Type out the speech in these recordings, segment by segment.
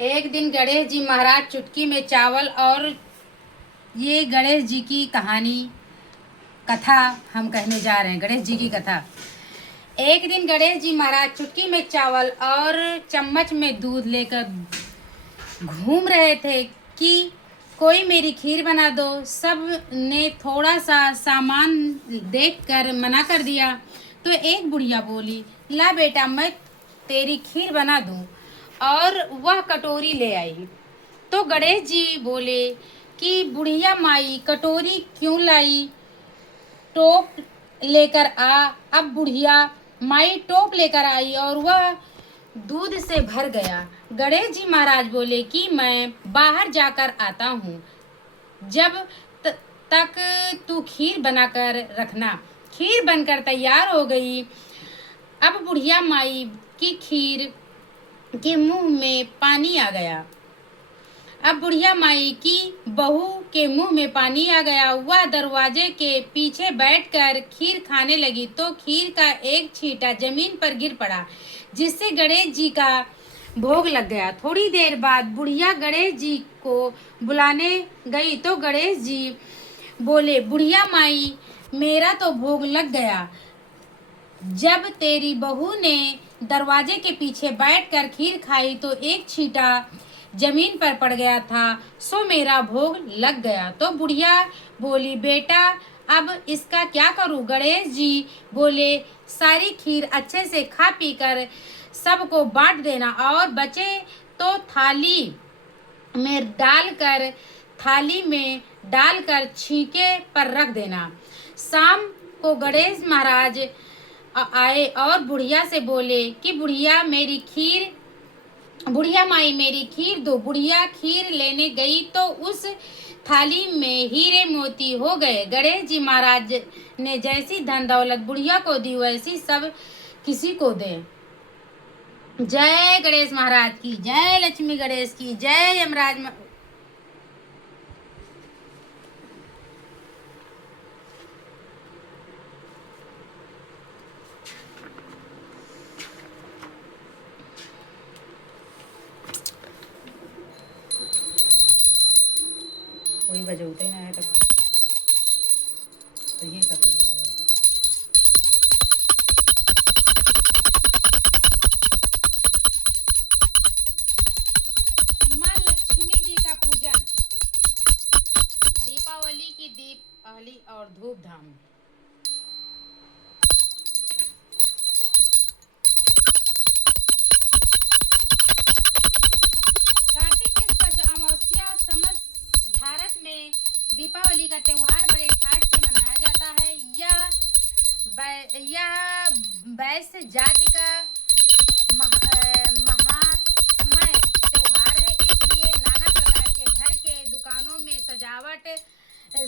एक दिन गणेश जी महाराज चुटकी में चावल। और ये गणेश जी की कहानी कथा हम कहने जा रहे हैं। गणेश जी की कथा। एक दिन गणेश जी महाराज चुटकी में चावल और चम्मच में दूध लेकर घूम रहे थे कि कोई मेरी खीर बना दो। सब ने थोड़ा सा सामान देखकर मना कर दिया। तो एक बुढ़िया बोली, ला बेटा, मैं तेरी खीर बना दूं। और वह कटोरी ले आई। तो गणेश जी बोले कि बुढ़िया माई कटोरी क्यों लाई, टोप लेकर आ। अब बुढ़िया माई टोप लेकर आई और वह दूध से भर गया। गणेश जी महाराज बोले कि मैं बाहर जाकर आता हूँ, जब तक तू खीर बनाकर रखना। खीर बनकर तैयार हो गई। अब बुढ़िया माई की खीर के मुंह में पानी आ गया। अब बुढ़िया माई की बहू के मुंह में पानी आ गया। वह दरवाजे के पीछे बैठकर खीर खाने लगी तो खीर का एक छींटा जमीन पर गिर पड़ा, जिससे गणेश जी का भोग लग गया। थोड़ी देर बाद बुढ़िया गणेश जी को बुलाने गई तो गणेश जी बोले, बुढ़िया माई, मेरा तो भोग लग गया। जब तेरी बहू ने दरवाजे के पीछे बैठकर खीर खाई तो एक छींटा जमीन पर पड़ गया था, सो मेरा भोग लग गया। तो बुढ़िया बोली, बेटा, अब इसका क्या करूं। गणेश जी बोले, सारी खीर अच्छे से खा पी कर सबको बांट देना और बचे तो थाली में डालकर छींके पर रख देना। शाम को गणेश महाराज आए और बुढ़िया से बोले कि बुढ़िया माई मेरी खीर दो। बुढ़िया खीर लेने गई तो उस थाली में हीरे मोती हो गए। गणेश जी महाराज ने जैसी धन दौलत बुढ़िया को दी वैसी सब किसी को दे। जय गणेश महाराज की जय, लक्ष्मी गणेश की जय, यमराज कोई बजौते ना है तो ये कर माँ लक्ष्मी जी का पूजन। दीपावली की दीपावली और धूप धाम। कार्तिक कृष्ण अमावस्या समस्त भारत में दीपावली का त्योहार बड़े ठाट से मनाया जाता है। यह वैश्य जाति का महात्मय त्योहार है। इसलिए नाना प्रकार के घर के दुकानों में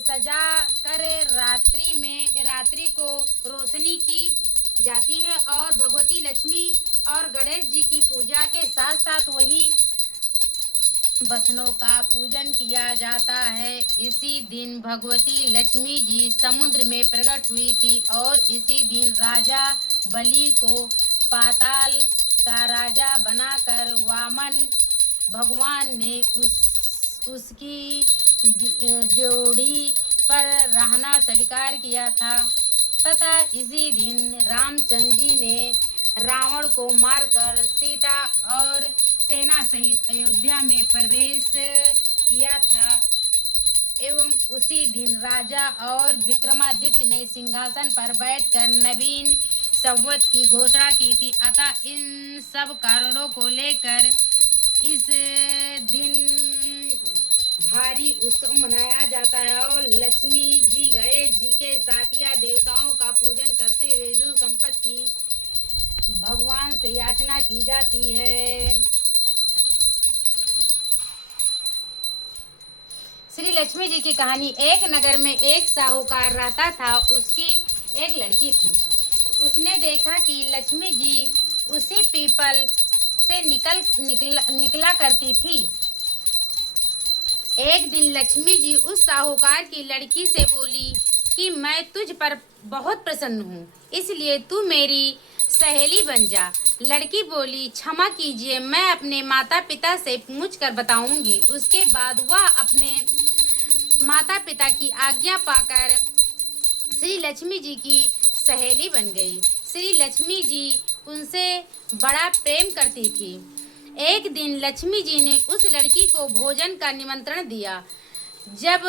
सजा कर रात्रि को रोशनी की जाती है और भगवती लक्ष्मी और गणेश जी की पूजा के साथ साथ वही बसनों का पूजन किया जाता है। इसी दिन भगवती लक्ष्मी जी समुद्र में प्रकट हुई थी और इसी दिन राजा बलि को पाताल का राजा बनाकर वामन भगवान ने उसकी ड्योढ़ी पर रहना स्वीकार किया था तथा इसी दिन रामचंद्र जी ने रावण को मारकर सीता और सेना सहित अयोध्या में प्रवेश किया था। एवं उसी दिन राजा और विक्रमादित्य ने सिंहासन पर बैठकर नवीन संवत की घोषणा की थी। अतः इन सब कारणों को लेकर इस दिन भारी उत्सव मनाया जाता है और लक्ष्मी जी गणेश जी के साथ या देवताओं का पूजन करते हुए जो संपत्ति की भगवान से याचना की जाती है। श्री लक्ष्मी जी की कहानी। एक नगर में एक साहूकार रहता था। उसकी एक लड़की थी। उसने देखा कि लक्ष्मी जी उसी पीपल से निकला करती थी। एक दिन लक्ष्मी जी उस साहूकार की लड़की से बोली कि मैं तुझ पर बहुत प्रसन्न हूँ, इसलिए तू मेरी सहेली बन जा। लड़की बोली, क्षमा कीजिए, मैं अपने माता पिता से पूछ कर बताऊंगी। उसके बाद वह अपने माता पिता की आज्ञा पाकर श्री लक्ष्मी जी की सहेली बन गई। श्री लक्ष्मी जी उनसे बड़ा प्रेम करती थी। एक दिन लक्ष्मी जी ने उस लड़की को भोजन का निमंत्रण दिया। जब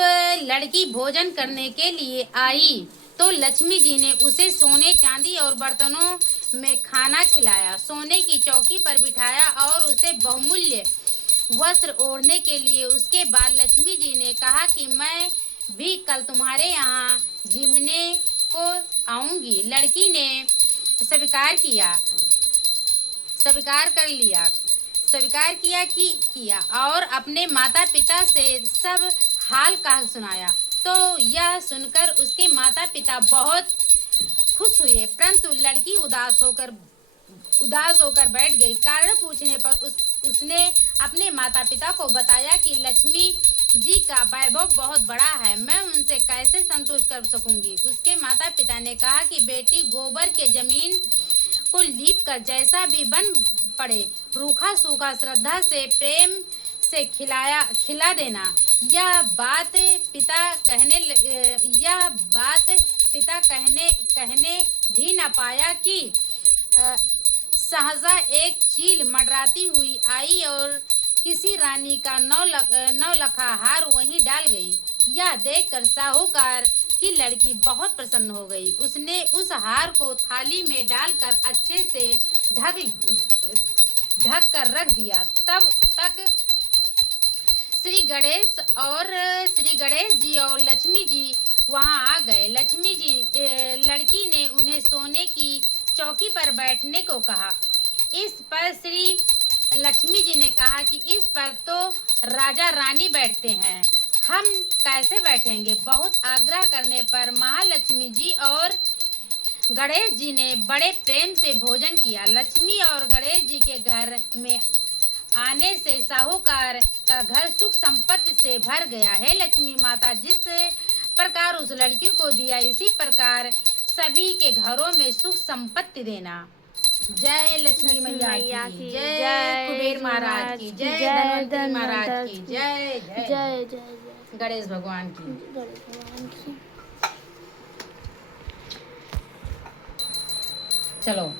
लड़की भोजन करने के लिए आई तो लक्ष्मी जी ने उसे सोने चांदी और बर्तनों में खाना खिलाया, सोने की चौकी पर बिठाया और उसे बहुमूल्य वस्त्र ओढ़ने के लिए। उसके बाद लक्ष्मी जी ने कहा कि मैं भी कल तुम्हारे यहाँ जिमने को आऊंगी। लड़की ने स्वीकार किया, स्वीकार कर लिया, स्वीकार किया और अपने माता पिता से सब हाल कहा सुनाया। तो यह सुनकर उसके माता पिता बहुत खुश हुए, परंतु लड़की उदास होकर बैठ गई। कारण पूछने पर उसने अपने माता पिता को बताया कि लक्ष्मी जी का वैभव बहुत बड़ा है, मैं उनसे कैसे संतुष्ट कर सकूंगी। उसके माता पिता ने कहा कि बेटी, गोबर के जमीन को लीप कर जैसा भी बन पड़े, रूखा सूखा श्रद्धा से प्रेम से खिला देना। यह बात पिता कहने भी न पाया कि सहसा एक चील मंडराती हुई आई और किसी रानी का नौलखा हार वहीं डाल गई। यह देखकर साहूकार की लड़की बहुत प्रसन्न हो गई। उसने उस हार को थाली में डालकर अच्छे से ढक कर रख दिया। तब तक श्री गणेश जी और लक्ष्मी जी वहां आ गए। लड़की ने उन्हें सोने की चौकी पर बैठने को कहा। इस पर श्री लक्ष्मी जी ने कहा कि इस पर तो राजा रानी बैठते हैं, हम कैसे बैठेंगे। बहुत आग्रह करने पर महालक्ष्मी जी और गणेश जी ने बड़े प्रेम से भोजन किया। लक्ष्मी और गणेश जी के घर में आने से साहूकार का घर सुख संपत्ति से भर गया है। लक्ष्मी माता जिस प्रकार उस लड़की को दिया, इसी प्रकार सभी के घरों में सुख संपत्ति देना। जय लक्ष्मी मैया की जय, कुबेर महाराज की जय, धन्वंतरी महाराज की जय, जय जय जय जय गणेश भगवान की। गणेश भगवान की। चलो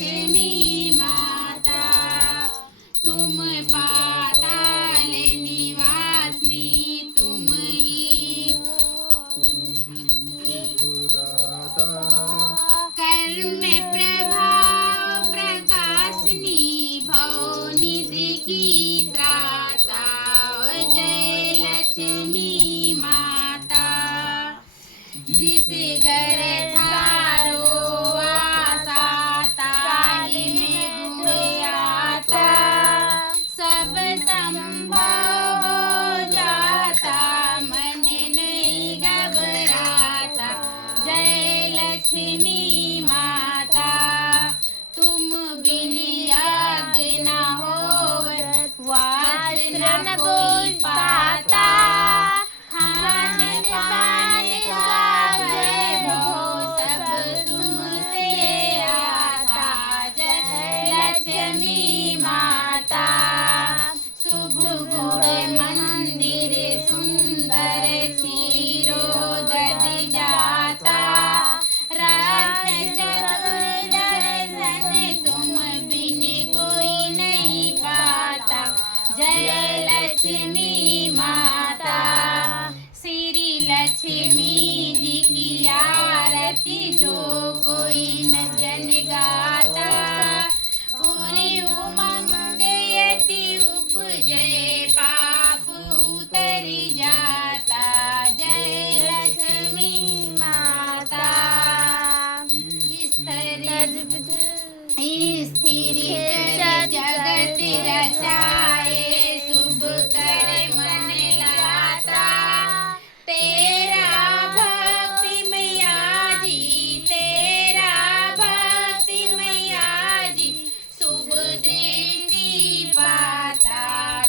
लक्ष्मी माता, तुम पाताल निवासिनी, तुम ही शुभदाता कर्म प्रभाव प्रकाशनी, भवनिधि की त्राता। जय लक्ष्मी माता, जिस घर थारो आसा, ताहि में गुण आता, सब संभव हो जाता, मन नहीं घबराता। जय लक्ष्मी माता, तुम बिन यज्ञ न होवत, वात्र न कोई पाता, खान पान का वैभव सब तुमसे आता। जय लक्ष्मी माता, शुभ गुण मंदिर सुंदर, क्षीरोदध जाता, रत्न चतुर दर्शन, तुम बिन कोई नहीं पाता। जय लक्ष्मी माता, श्री लक्ष्मी जी की आरती जो कोई न जन गाता, पूरी उमंग यदि उपजे, पाप उतर जाता। जय लक्ष्मी माता, स्थिर जगत रचाए, शुभ कर मन लाता, तेरा भक्ति मैया जी, तेरा भक्ति मैया जी, शुभ दृष्टि पाता।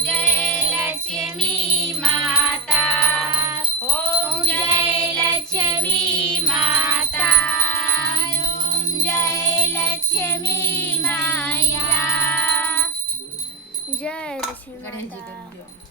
जय लक्ष्मी माता, ओम जय लक्ष्मी माता, ओम जय लक्ष्मी माया। जय लक्ष्मी गणेश जी माता। को